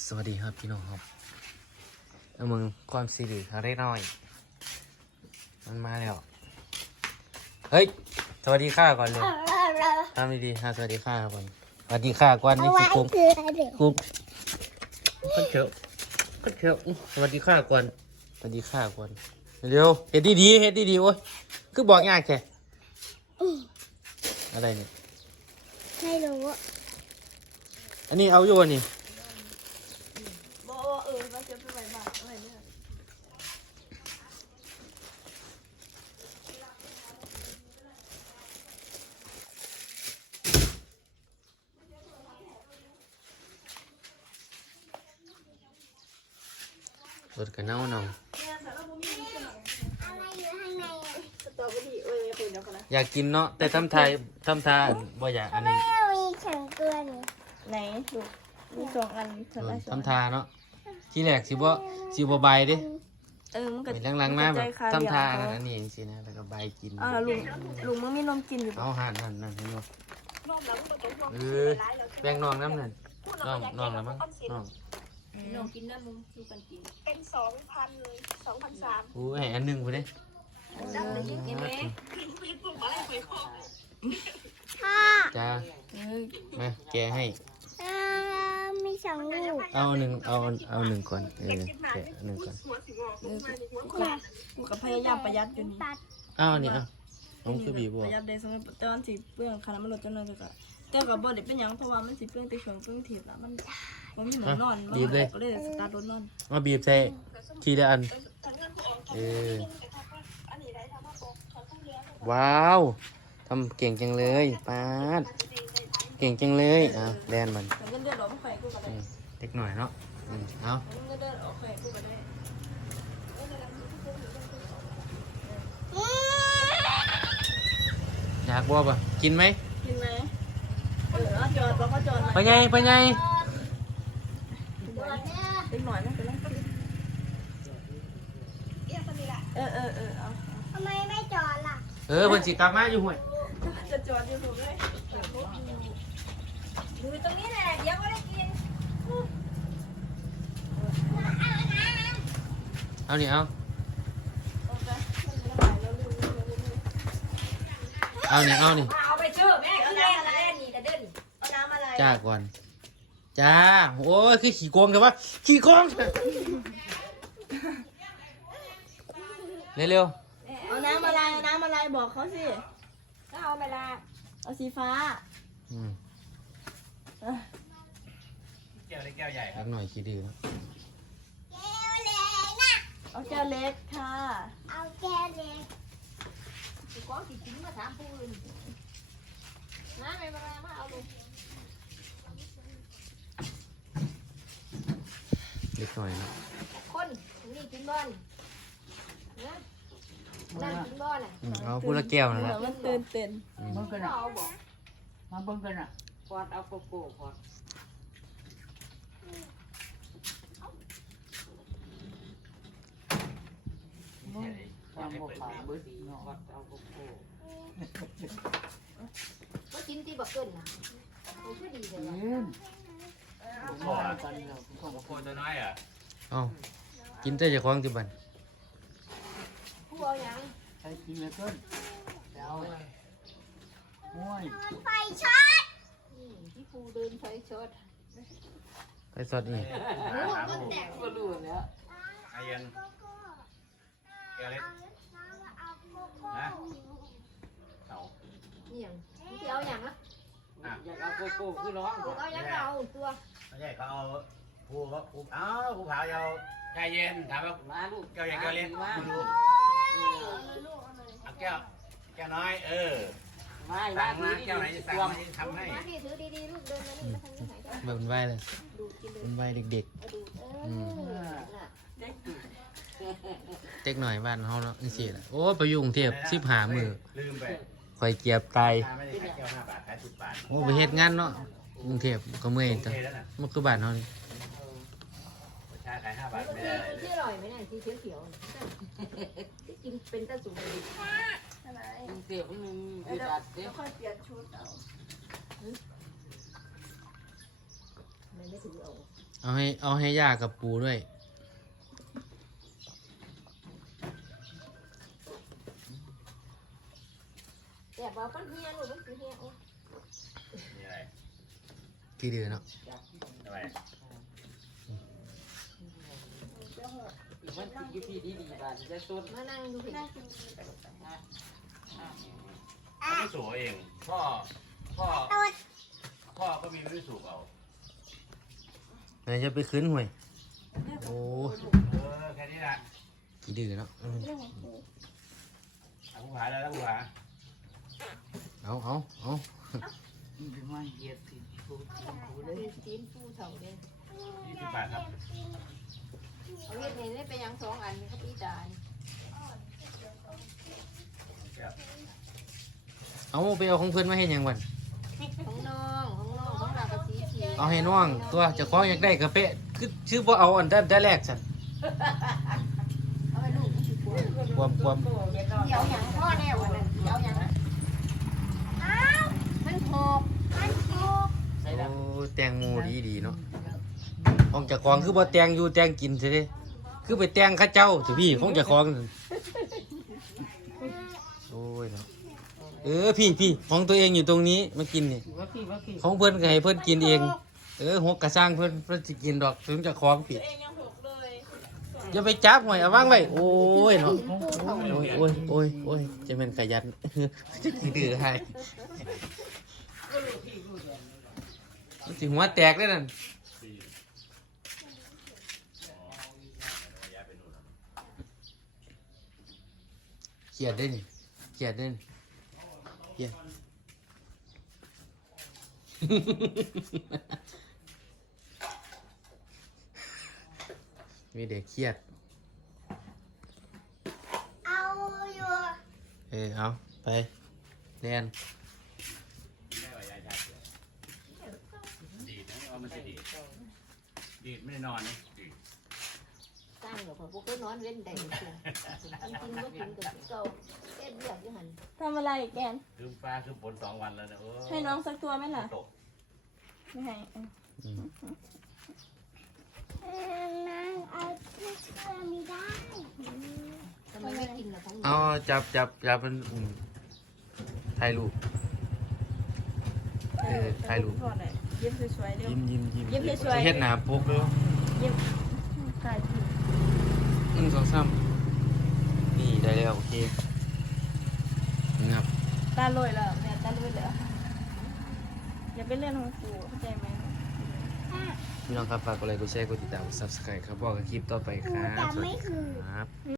สวัสดีครับพี่น้องครับเอามึงความสิริอะไรหน่อย มันมาแล้ว เฮ้ย สวัสดีค่ะก่อนเลยทำดีๆฮะสวัสดีค่ะก่อน สวัสดีค่ะก่อนนี่คือคุกคืออะไรคุกคนเขียวคนเขียวอื้อสวัสดีค่ะก่อน สวัสดีค่ะก่อน เร็วเฮ็ดดีๆเฮ็ดดีๆโอ้ยคือบอกยากแค่อะไรเนี่ยไม่รู้อันนี้เอาอยู่อันนี่ บอกว่าเออมันจะไปไหนมาอะไรเนี่ย รถกันเน่าเนาอะไรอยู่ข้างในอะสตรอเบอรี่เอ้ยคุณเดี๋ยวก่อนนะอยากกินเนาะแต่ทำทายทำทายบ่อยากอันนี้แม่มีสองตัวนี่ไหนดูมีสองอันเท่าไหรสองทำทาเนาะที่แรกสิบ่สิบ่ใบเด้เออมันก็ไปหลังๆมาแบบใจคทำทาเดียวอันนี้สินะแล้วก็ใบกินอ่าลุงลุงมันมีนมกินอยู่ปะเอาหันหันนั่นเห็นบ่เออแบ่งน้องน้ำนั่นน้องน้องแล้วมั้งน้อง นมกินนะมึงดูกันกินเป็นสองพันสองพันสามอู้ให้อันหนึงพุ่นเด้จังเลยกินไหมพ่อจ้าเออมาแกะให้เออมีสองลูกเอาหนึ่งเอาเอาหนึ่งก่อนเออแกะหนึ่งก่อนหัวสิงอกเออกูกับกูกับพยายามประหยัดอยู่นี่ตัดเอานี่เอาน้องคือบีบปบ่ระหยัดได้สมมติตอนสิเปลืองขนาดมันลดจนนั่นก็แต่กับบ่ได้เป็นหยังเพราะว่ามันสิเปลืองแต่ช่วงเปลืองทิพย์ละมัน มันมีหมอนนอนมันก็เลยสตาร์ทรถนอนมาบีบใส่ทีละอัน เอออันนี้ได้ทำมาบอกขอต้องเลี้ยงว้าวทำเก่งจังเลยป้าดเก่งจังเลย อะแลนมันแต่เงินเดือนออกมาแขวนกูก็ได้อืมเล็กหน่อยเนาะอืมเอาเงินเดือนออกแขวนกูก็ได้อยากบ่ปะกินไหมกินไหมเออเอาจอดบอกเขาจอดไหมไปไงไปไง เป็นหน่อยไหมเป็นไรเออเออเออเอาทำไมไม่จอดล่ะ เออเพิ่นสิกลับมาอยู่ห่วยจะจอดอยู่ถูกไหมดูตรงนี้แหละเดี๋ยวก็ได้กินเอาเนี่ยเอาเอาเนี่ยเอาเนี่ยเอาไปเชื่อแม่กินแล่นแล่นี่กระเด็นเอาน้ำอะไรจ้าก่อน จ้า โอ้ยคือขี่โกงแต่ว่าขี่โกงเร็วเอาน้ำอะไรเอาน้ำอะไรบอกเขาสิก็เอาเวลาเอาสีฟ้าๆอืมแก้วเล็กแก้วใหญ่ครัรับกหน่อยขี้ดื้อแก้วเล็กนะเอาแก้วเล็กค่ะ เอาแก้วเล็กก้อนสีจิ้มมาถามผู้อื่นน้ำอะไรมาเอาลูกเล็กหน่อยนะคนนี่กินบอลนะนั่นกินบอลอะอืมเอาพูดละแก้วนะเหมืละอนมันตื่นเต้นอืมเบิ่งกันอะเอาบอกมาเบิ่งกันอะพอดเอาโกโก้พอดทำบ่ขาเบิดเนาะพอดเอาโกโก้ว่ากินที่บักเกินนะโอ้ก็ดีเลยยืนบ่กัน เนาะโกโก้ตัวน้อยอะเอากินแต่เจะคล้าของที่บ้านผู้เอาอย่างใครกินแล้วต้นเอาม้วยไฟช็อตนี่ที่ผู้เดินไฟช็อตไปสดนี่ก็แตกก็รู้แล้วอายันแก้วเล็กเอาโกโก้นะเสานี่อย่างที่เอาอย่างละ อยากเอาโกโก้คือร้องเอาอย่างเราตัวไม่ใช่เขาเอาผู้เขาผู้เอ้าผู้ผาเอาใจเย็นถามว่ามาลูกแก้วใหญ่แก้วเล็กมาคุณดูเอาแก้วแก้วน้อย เออมาสั่งมาแก้วไหนจะสั่งมาจะทำให้มาที่ถือดีๆลูกเดินมานี่มาทางนี้ไหนกันแบบมันไหวเลยดูกินเลยมันไหวเด็กเอาดูเออน่ะๆเด็กหน่อยบ้านเฮาเนาะนี่สิล่ะโอ้ไปอยู่กรุงเทพสิบหามือลืมไป คอยเกียบไตายไม่ได้ขายแก้วห้าบาทขายสิบบาทโอ้ไปเฮ็ดงานเนาะกรุงเทพก็เมื่อยโอจ้ะเคแล้วน่ะมันคือบ้านเฮานี่ชาขายห้าบาทไม่ที่ได้อะไรเลที่ยอร่อยไหมเนี่ยที่เขียวๆที่กินเป็นตะสูงเลยเสียบนึงคือดัดเด้แล้วค่อยเปลี่ยนชุดเอามันไม่ถือเอาเเอาให้เอาให้ย่ากับปูด้วย แต่ว่าปั้นเฮียลูกมันคือเฮียโอ้นี่อะไรกี่เดือนเนาะทำไมมันติดอยู่พี่ดีดีบ้านจะสุดมานั่งดูเห็นเขาไม่สูบเอาเอง พ่อ พ่อ พ่อก็มีไม่สูบเอาไหนจะไปขึ้นห่วย โอ้เออแค่นี้แหละกี่เดือนเนาะอืมเอาผู้หาแล้วแล้วผู้หา เอาเอาเอาเป็นว่าเหยียดผิดผู้ผู้เลยตีนฟูเถ่าเด้ยี่สิบบาทครับเอาเฮ็ดนี่ได้ไปยังสองอันนี่เขาปีจานเอาไปเอาของเพื่อนมาให้หยังวันของน้องของน้องของเราก็สีเขียวเอาให้น้องตัวเจะคล้าของอยากได้กาแฟคือชื่อบ่เอาอันได้ได้แรกสันเอาไปลูกมันสิกลัวความความเดี๋ยวหยังพ่อแน่วันนั้นเดี๋ยวหยังอ้าวมัน หกมันหกโอ้แตงโมดีดีๆเนาะของเจะคล้าของคือบ่แตงอยู่แตงกินใช่ไหมคือไปแตงเข้าเจ้าถือพี่ของเจะคล้าของนั่นโอ้ยเนาะเออพี่พี่ของตัวเองอยู่ตรงนี้มากินนี่ ว่าพี่ว่าพี่ของเพื่อนก็ให้เพื่อนกินเอง เออหกกระสร้างเพื่อนเพื่อนสิกินดอกถึงเจะคล้าของผิดเองยังหกเลยอย่าไปจับหวยเอาวางไว้โอ้ยเนาะโอ้ยโอ้ยโอ้ยโอ้ยจะเป็นขยัน จะขี้ดื้อให้ มันสิหัวแตกเลยนั่นเขียดได้นี่เขียดได้นี่เขียดมีเด็กเครียด เอาอยู่ เออเอา ไปเรียน แม่ว่ายายชัดเลยดีดนะว่ามันจะดีด ดีดไม่ได้นอนนะดีดสร้างหรอกพวกก็นอนเล่นได้จริงจริงก็กินกับเก่าเอ็ดเบียกอยู่หันทำอะไรแกน คือฟ้าคือฝนสองวันแล้วนะเออให้น้องสักตัวไหมล่ะ ตกไม่ให้เอออืมเออนางเอาที่เชื่อไม่ได้ทำไมไม่กินล่ะทั้งเอาจับจับจับเป็นอืมถ่ายรูป เออถ่ายรูปพอเลย ยิ้มสวยๆเร็ว ยิ้มยิ้มยิ้มยิ้มสวยๆจะเฮ็ดหนาปกเลยยิ้มถ่ายผิดหนึ่งสองสามนี่ได้แล้วโอเคงับตาลอยแล้วเนี่ยตาลอยแล้วอย่าไปเล่นของกูเข้าใจไหมพี่น้องครับฝากกดไลค์กดแชร์กดติดตามกด subscribe ครับบอกกันคลิปต่อไปครับแต่สวัสไม่ดีคือครับ